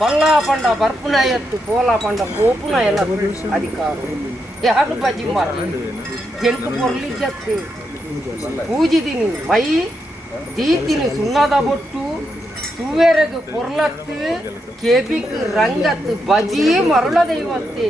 ಬಲ್ಲ ಪಂಡ ಬರ್ಪುನ ಎತ್ತು ಪೋಲ ಪಂಡ ಕೋಪುನ ಎಲ್ಲ ಅಧಿಕಾರ ಯಾರು ಬಜಿ ಮಾರ ಎಂಟು ಪೊರ್ಲಿಜ್ಜತ್ತು ಪೂಜಿದೀನಿ ಮೈ ದೀತಿನಿ ಸುಣ್ಣದ ಬೊಟ್ಟು ತೂವೆರೆಗೆ ಪೊರ್ಲತ್ತು ಕೆಬಿಕ್ ರಂಗತ್ತು ಬಜಿ ಮರುಳ ದೈವತ್ತೆ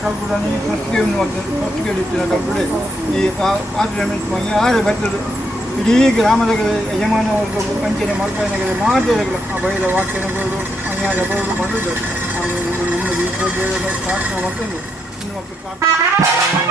Kalkuda ni first game Kalkuda ಈ ಪಾರ್ಲಿಮೆಂಟ್ ಯಾರು ಬರ್ತದೆ ಇಡೀ ಗ್ರಾಮದ ಯಜಮಾನವರ್ಗ ಪಂಚನೆ ಮಾಡ್ಕೊಂಡಾಗ ಮಾಡಿದಾಗ ಆ ಬೈದ ವಾಕ್ಯಗಳು ಅನ್ಯಾಯ ಬರೋದು ಮಾಡೋದು ನಮ್ಮ ವಿಶ್ವದೇವರ ಪ್ರಾರ್ಥನೆ ಮಾಡ್ಕೊಂಡು ಇನ್ನು ಮಕ್ಕಳು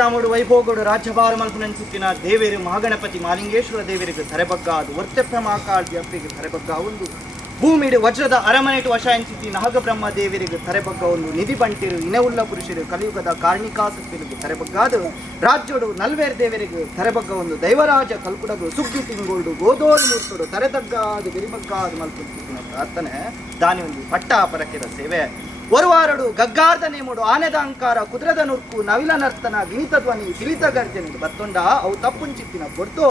ಶ್ರೀರಾಮುಡು ವೈಭೋಗೋಡು ರಾಜ್ಯಭಾರ ಮಲ್ಪನಂಚಿತ್ತಿನ ದೇವೇರು ಮಹಾಗಣಪತಿ ಮಾಲಿಂಗೇಶ್ವರ ದೇವರಿಗೆ ತರೆಬಗ್ಗ ಅದು ಒತ್ತೆಪ್ಪ ಮಾಕಾಳ್ದಿ ಅಪ್ಪಿಗೆ ತರೆಬಗ್ಗ ಒಂದು ಭೂಮಿಡು ವಜ್ರದ ಅರಮನೆಟು ವಶ ಎನ್ಸಿತಿ ನಾಗಬ್ರಹ್ಮ ದೇವರಿಗೆ ತರೆಬಗ್ಗ ಒಂದು ನಿಧಿ ಬಂಟಿರು ಇನವುಲ್ಲ ಪುರುಷರು ಕಲಿಯುಗದ ಕಾರ್ಣಿಕಾಸಕ್ತಿಗೆ ತರೆಬಗ್ಗಾದು ರಾಜ್ಯೋಡು ನಲ್ವೇರ್ ದೇವರಿಗೆ ತರೆಬಗ್ಗ ಒಂದು ದೈವರಾಜ ಕಲ್ಕುಡದು ಸುಗ್ಗಿ ತಿಂಗೋಡು ಗೋದೋಳು ಮೂರ್ತೋಡು ತರೆದಗ್ಗಾದು ಬಿರಿಬಗ್ಗಾದು ಮಲ್ಪುತ್ತಿನ ಪ್ರಾರ್ಥನೆ ದಾನಿ ಒಂದು ಪಟ್ಟಾಪರಕ್ಕೆದ ಸೇವೆ ಒರುವಾರಡು ಗಗ್ಗಾರ್ಧ ನೇಮುಡು ಆನೆದ ಅಂಕಾರ ಕುದುರೆದ ನುರ್ಕು ನವಿಲ ನರ್ತನ ಗಿಣಿತ ಧ್ವನಿ ತಿಳಿತ ಗರ್ಜನೆ ಬತ್ತೊಂಡ ಅವು ತಪ್ಪುಂಚಿತ್ತಿನ ಕೊಡ್ತು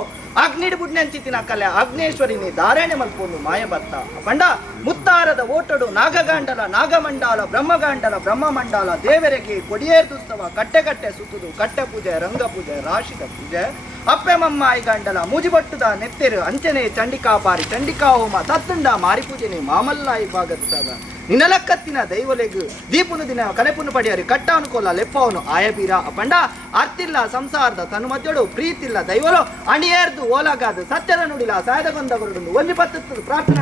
ಅಗ್ನಿಡ್ ಬುಡ್ನೆಂಚಿತ್ತಿನ ಕಲೆ ಅಗ್ನೇಶ್ವರಿನಿ ಧಾರಣೆ ಮಲ್ಪೊಂದು ಮಾಯ ಬತ್ತ ಪಂಡ ಮುತ್ತಾರದ ಓಟಡು ನಾಗಗಾಂಡಲ ನಾಗಮಂಡಲ ಬ್ರಹ್ಮಗಾಂಡಲ ಬ್ರಹ್ಮಮಂಡಲ ದೇವರಿಗೆ ಕೊಡಿಯೇರ್ದುಸ್ತವ ಕಟ್ಟೆ ಕಟ್ಟೆ ಸುತ್ತುದು ಕಟ್ಟೆ ಪೂಜೆ ರಂಗ ಪೂಜೆ ರಾಶಿದ ಪೂಜೆ ಅಪ್ಪೆ ಮಮ್ಮಾಯಿ ಗಂಡಲ ಮುಜಿಬಟ್ಟುದ ನೆತ್ತೆರು ಅಂಚನೆ ಚಂಡಿಕಾ ಪಾರಿ ಚಂಡಿಕಾ ಹೋಮ ತತ್ತುಂಡ ಮಾರಿ ಪೂಜೆನೆ ಮಾಮಲ್ಲಾಯಿ ಭಾಗದ ನಿನಲಕ್ಕತ್ತಿನ ದೈವಲೆಗು ದೀಪುನು ದಿನ ಕನೆಪುನು ಪಡೆಯರಿ ಕಟ್ಟ ಅನುಕೋಲ ಲೆಪ್ಪವನು ಆಯಬೀರ ಅಪಂಡ ಅರ್ತಿಲ್ಲ ಸಂಸಾರದ ತನು ಮಧ್ಯಳು ಪ್ರೀತಿಲ್ಲ ದೈವಲು ಅಣಿಯೇರ್ದು ಓಲಾಗಾದು ಸತ್ಯದ ನುಡಿಲ ಸಾಯದಗೊಂದಗರುಡು ಒಂದು ಪತ್ತು ಪ್ರಾರ್ಥನೆ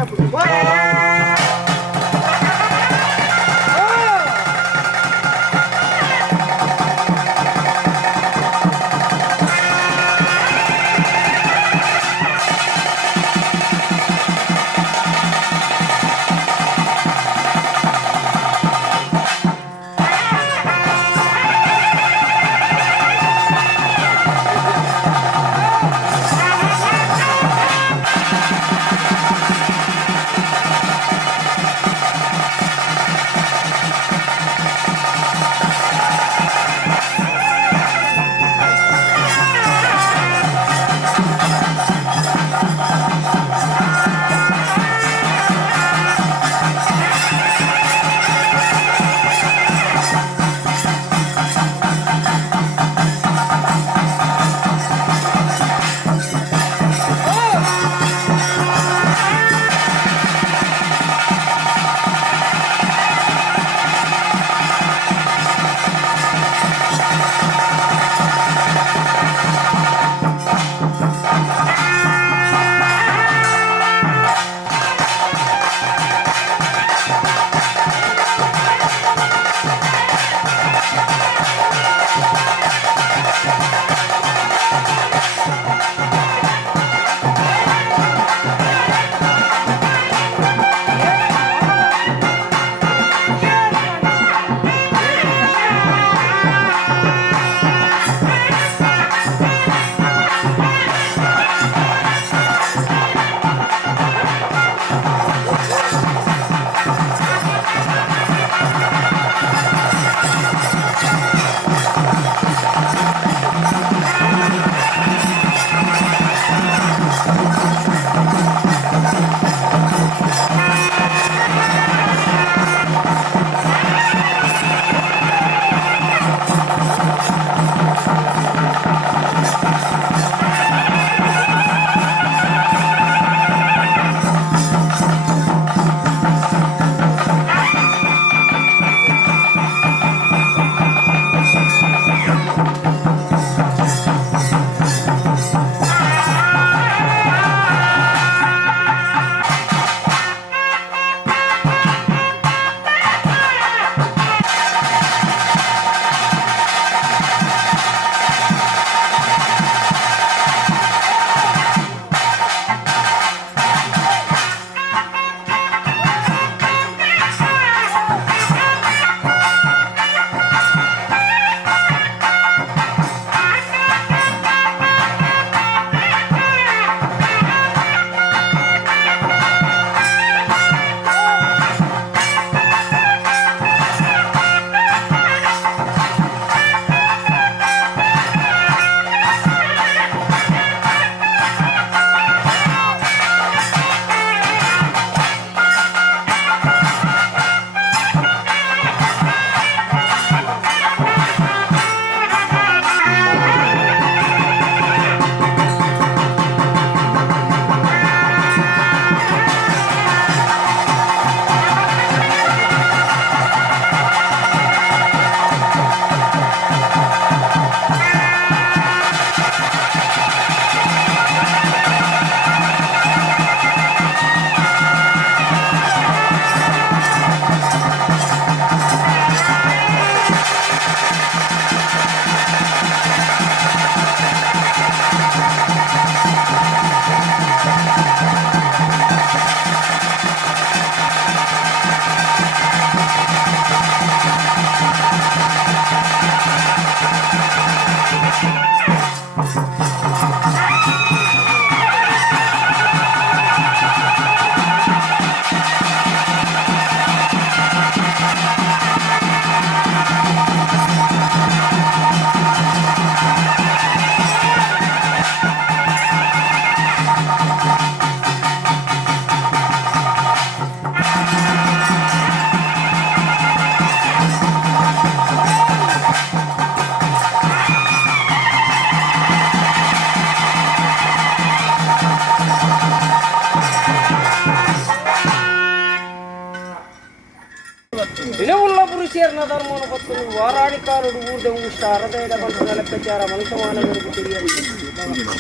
వినవుల్ల పురుషేర్న ధర్మను భక్తులు వారాణికారుడు ఊర్దె ఊష్ట అరదేడ పంటల లెక్కచార మనుషమాన మెరుగు తెలియదు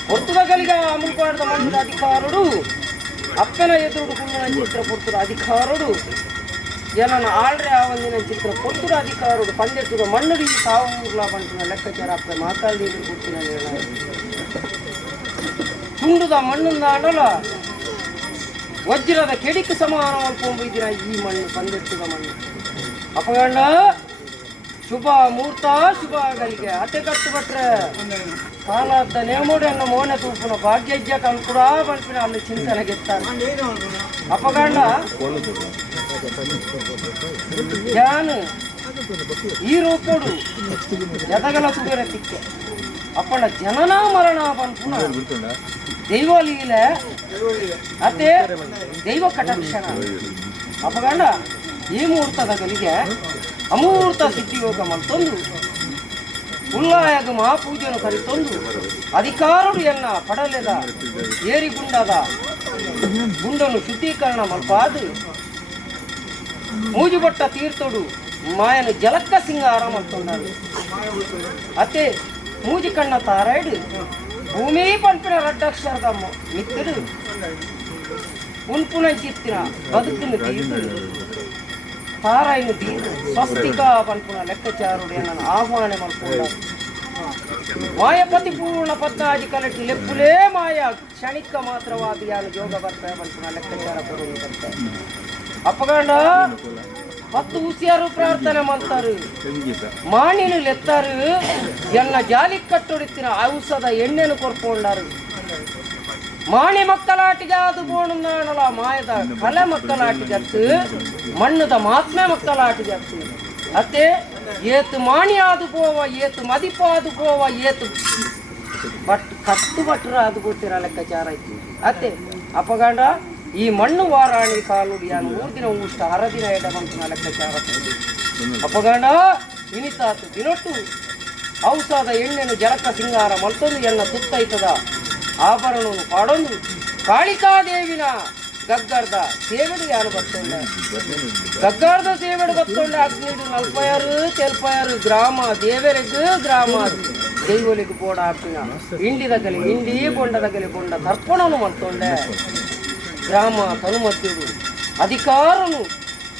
పొత్తుదగలిగా అమ్ముపాడద మందుల అధికారుడు అప్పెన ఎదురుడు కుళ్ళిన చిత్ర పొత్తుల అధికారుడు జనన ఆల్రె ఆవందిన చిత్ర పొత్తుల అధికారుడు పందెట్టుగా మన్నుడు ఈ సావు ఊర్లా పంటున్న లెక్కచార అప్ప మాకాలు దగ్గర కూర్చున్న ತುಂಡುದ ಮಣ್ಣುಂದ ಅಡಲ ವಜ್ರದ ಕೆಡಿಕ್ಕೆ ಸಮಾನ ಅಲ್ಕೊಂಬೈದಿನ ಈ ಮಣ್ಣು ಬಂದೆಟ್ಟುದ ಮಣ್ಣು ಅಪಗಂಡ ಶುಭ ಮುಹೂರ್ತ ಶುಭ ಆಗಲಿಗೆ ಅತೆ ಕಟ್ಟು ಬಟ್ರೆ ಕಾಲದ ನೇಮೋಡನ್ನ ಮೋನೆ ತೂಪುನ ಭಾಗ್ಯಜ್ಯ ಕಲ್ಕುಡ ಬಲ್ಪಿನ ಅಲ್ಲಿ ಚಿಂತನೆ ಗೆತ್ತಾರೆ ಅಪಗಂಡ ಜ್ಞಾನ ಈ ರೂಪಡು ಎದಗಲ ತುಗರ ತಿಕ್ಕೆ ಅಪ್ಪಣ ಜನನ ಮರಣ ಬಂದ್ಪುನ ದೈವಲೀಲ ಅದೇ ದೈವ ಕಟಾಕ್ಷಣ ಅಪಗಂಡ ಈ ಮುಹೂರ್ತದ ಗಲಿಗೆ ಅಮೂರ್ತ ಸಿದ್ಧಿಯೋಗ ಮತ್ತೊಂದು ಉಲ್ಲಾಯಗ ಮಹಾಪೂಜೆಯನ್ನು ಕರಿತೊಂದು ಅಧಿಕಾರರು ಎನ್ನ ಪಡಲೆದ ಏರಿ ಗುಂಡದ ಗುಂಡನು ಶುದ್ಧೀಕರಣ ಮಲ್ಪಾದು ಮೂಜುಬಟ್ಟ ತೀರ್ಥೋಡು ಮಾಯನು ಜಲಕ್ಕ ಸಿಂಗಾರ ಮಲ್ಕೊಂಡಾರು ಅತ್ತೆ ಮೂಜಿ ಕಣ್ಣ ತಾರಾಯ್ಡು ಭೂಮಿ ಪಂಪಿನ ರಡ್ಡಕ್ಷರದ ಮಿತ್ತಡು ಉನ್ಪುನ ಚಿತ್ತಿನ ಬದುಕನ್ನು ತೀರ್ದು ತಾರಾಯಿನ ತೀರ್ದು ಸ್ವಸ್ತಿಕ ಪಂಪುನ ಲೆಕ್ಕಚಾರುಡೆ ನನ್ನ ಆಹ್ವಾನ ಮಲ್ಕೊಂಡ ಮಾಯಪತಿ ಪೂರ್ಣ ಪದ್ನಾಜಿ ಕಲಟಿ ಲೆಪ್ಪುಲೇ ಮಾಯ ಕ್ಷಣಿಕ ಮಾತ್ರವಾದ ಯಾನು ಯೋಗ ಬರ್ತಾಯ ಪಂಪುನ ಲೆಕ್ಕಚಾರ ಕೊಡುವುದಂತೆ ಅಪ್ಪಗಂಡ 10 ಹುಸಿಯಾರು ಪ್ರಾರ್ಥನೆ ಮಾಡ್ತಾರೆ ಮಾಣಿನು ಲೆತ್ತಾರೆ ಎಲ್ಲ ಜಾಲಿ ಕಟ್ಟೊಡಿತಿನ ಔಷಧ ಎಣ್ಣೆನು ಕೊರ್ಕೊಂಡಾರು ಮಾಣಿ ಮಕ್ಕಳಾಟಿಗೆ ಅದು ಬೋಣಲ್ಲ ಮಾಯದ ಕಲೆ ಮಕ್ಕಳಾಟಿಗತ್ತು ಮಣ್ಣದ ಮಾತ್ಮೆ ಮಕ್ಕಳಾಟಿಗೆ ಅತ್ತು ಅತ್ತೆ ಏತು ಮಾಣಿ ಆದು ಪೋವ ಏತು ಮದಿಪ ಆದು ಪೋವ ಏತು ಬಟ್ ಕತ್ತು ಬಟ್ರ ಅದು ಗೊತ್ತಿರ ಲೆಕ್ಕಾಚಾರ ಐತಿ ಅತ್ತೆ ಅಪಗಂಡ ಈ ಮಣ್ಣು ವಾರಾಣಿ ಕಾಲುಡಿ ಯಾನು 3 ದಿನ ಊಷ್ಟ 6 ದಿನ ಎಡ ಬಂತು ಲೆಕ್ಕಾಚಾರ ಅಪಗಂಡ ಇನಿತಾತು ದಿನೊಟ್ಟು ಔಷಧ ಎಣ್ಣೆನು ಜಲಕ ಸಿಂಗಾರ ಮಲ್ತೊಂದು ಎನ್ನ ತುತ್ತೈತದ ಆಭರಣವನ್ನು ಪಾಡೊಂದು ಕಾಳಿಕಾದೇವಿನ ಗಗ್ಗರ್ದ ಸೇವೆಡು ಯಾರು ಬರ್ತೊಂಡ ಗಗ್ಗರ್ದ ಸೇವೆಡು ಬರ್ತೊಂಡ ಅಗ್ನಿಡು ನಲ್ಪಯರು ತೆಲ್ಪಯರು ಗ್ರಾಮ ದೇವರೆಗೂ ಗ್ರಾಮ ದೈವಲಿಗೂ ಬೋಡ ಹಾಕಿನ ಇಂಡಿದಗಲಿ ಇಂಡಿ ಬೊಂಡದಗಲಿ ಬೊಂಡ ತರ್ಪಣನು ಮಲ್ತೊಂಡೆ ಗ್ರಾಮ ತನುಮದ್ದುಡು ಅಧಿಕಾರನು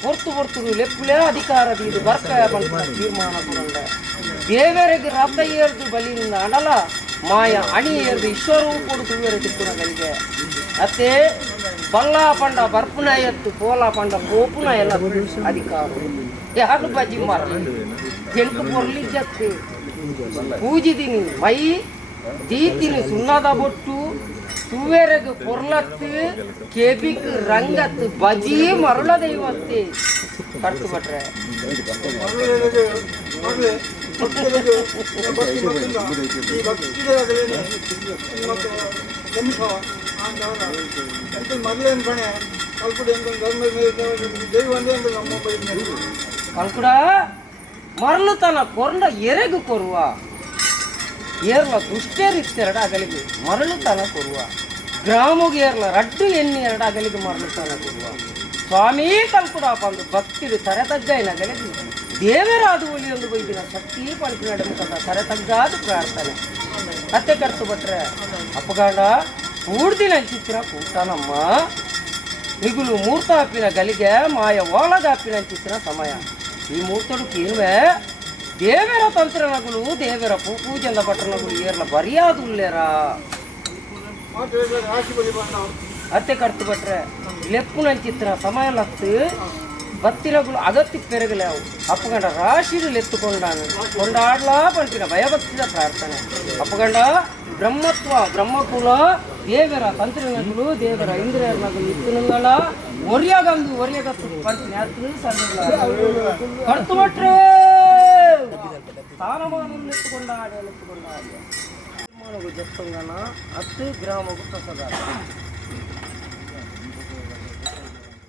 ಹೊರ್ತುಡು ಲೆಪ್ಪುಲೇ ಅಧಿಕಾರದ ಇದು ಬರ್ಕಾಯ ಬಂದ ತೀರ್ಮಾನ ಕೊಡಂಡ ದೇವರಿಗೆ ರಥ ಏರ್ದು ಬಲಿಯಿಂದ ಅಡಲ ಮಾಯ ಅಣಿ ಏರ್ದು ಈಶ್ವರವು ಕೊಡು ತುವೇರೆ ತಿಕ್ಕುಣಗಳಿಗೆ ಅತ್ತೆ ಬಲ್ಲಾ ಪಂಡ ಬರ್ಪುನ ಎತ್ತು ಪೋಲಾ ಪಂಡ ಕೋಪುನ ಎಲ್ಲ ಅಧಿಕಾರ ಯಾರು ಬಜ್ಜಿ ಮಾರ ಎಂಟು ಪೊರ್ಲಿ ಜತ್ತೆ ಪೂಜಿದೀನಿ ಮೈ ದೀತಿನಿ ಸುಣ್ಣದ ಬೊಟ್ಟು ತುವೇರೆಗೆ ಪೊರ್ಲತ್ತು ಕೆಬಿಕ್ ರಂಗತ್ತು ಬಜಿ ಮರಳ ದೈವತ್ತೆ ಕಟ್ಟು ಬಟ್ರೆ ಕಲ್ಕುಡ ಮರಳು ತನ ಕೊರಂಡ ಎರೆಗು ಕೊರುವ ಏರ್ಲ ದುಷ್ಟೇರಿತ್ತೆರಡು ಅಗಲಿಗೆ ಮರಳು ತನ ಕೊರುವ ಗ್ರಾಮಗೆ ಏರ್ಲ ರಡ್ಡು ಎಣ್ಣೆ 2 ಅಗಲಿಗೆ ಮರಳು ತನ ಕೊರುವ ಸ್ವಾಮಿ ಕಲ್ಕುಡ ಪಂದು ಭಕ್ತಿರು ತರೆತಗ್ಗೈನ ಅಗಲಿಗೆ ದೇವರಾದು ಒಲಿಯೊಂದು ಬೈದಿನ ಶಕ್ತಿ ಪಂಪಿನ ಮುಖದ ತರೆತಗ್ಗಾದು ಪ್ರಾರ್ಥನೆ ಕತ್ತೆ ಕರ್ತು ಬಟ್ರೆ ಅಪ್ಪಗಾಂಡ ಕೂಡ್ದಿನ ಚಿತ್ರ ಕೂತಾನಮ್ಮ ಮಿಗುಲು ಮೂರ್ತಾಪಿನ ಗಲಿಗೆ ಮಾಯ ಒಳಗಾಪಿನ ಚಿತ್ರ ಸಮಯ ಈ ಮೂರ್ತಡು ಕೀನ್ವೆ ದೇವರ ತಂತ್ರನಗಳು ದೇವರ ಪೂಜೆಂದ ಪಟ್ಟಣಗಳು ಏರ್ಲ ಬರಿಯಾದು ಉಲ್ಲೇರ ಅತ್ತೆ ಕರ್ತು ಬಟ್ರೆ ಲೆಪ್ಪುನ ಚಿತ್ರ ಸಮಯ ಲತ್ತು ಬತ್ತಿನಗಳು ಅಗತ್ಯ ಪೆರಗಲೆ ಅವು ಅಪ್ಪಗಂಡ ರಾಶಿಡು ಲೆತ್ತುಕೊಂಡಾನು ಕೊಂಡಾಡ್ಲಾ ಪಂಪಿನ ಭಯಭಕ್ತಿದ ಪ್ರಾರ್ಥನೆ ಅಪ್ಪಗಂಡ ಬ್ರಹ್ಮತ್ವ ಬ್ರಹ್ಮಕುಲ ದೇವರ ತಂತ್ರನಗಳು ದೇವರ ಇಂದ್ರಿಯರ್ನಗಳು ಇತ್ತುನಗಳ ಒರಿಯಾಗಂದು ಒರಿಯಾಗತ್ತು ಪಂಚ ನೇತ್ರ ಸರ್ವ ಕರ್ತುಮಟ್ರೆ ಸ್ಥಾನಮಾನ ಎತ್ತುಕೊಂಡ ಎತ್ತುಕೊಂಡ ಜಪ್ಪಂಗನ 10 ಗ್ರಾಮಗೂ ಪ್ರಸಾದ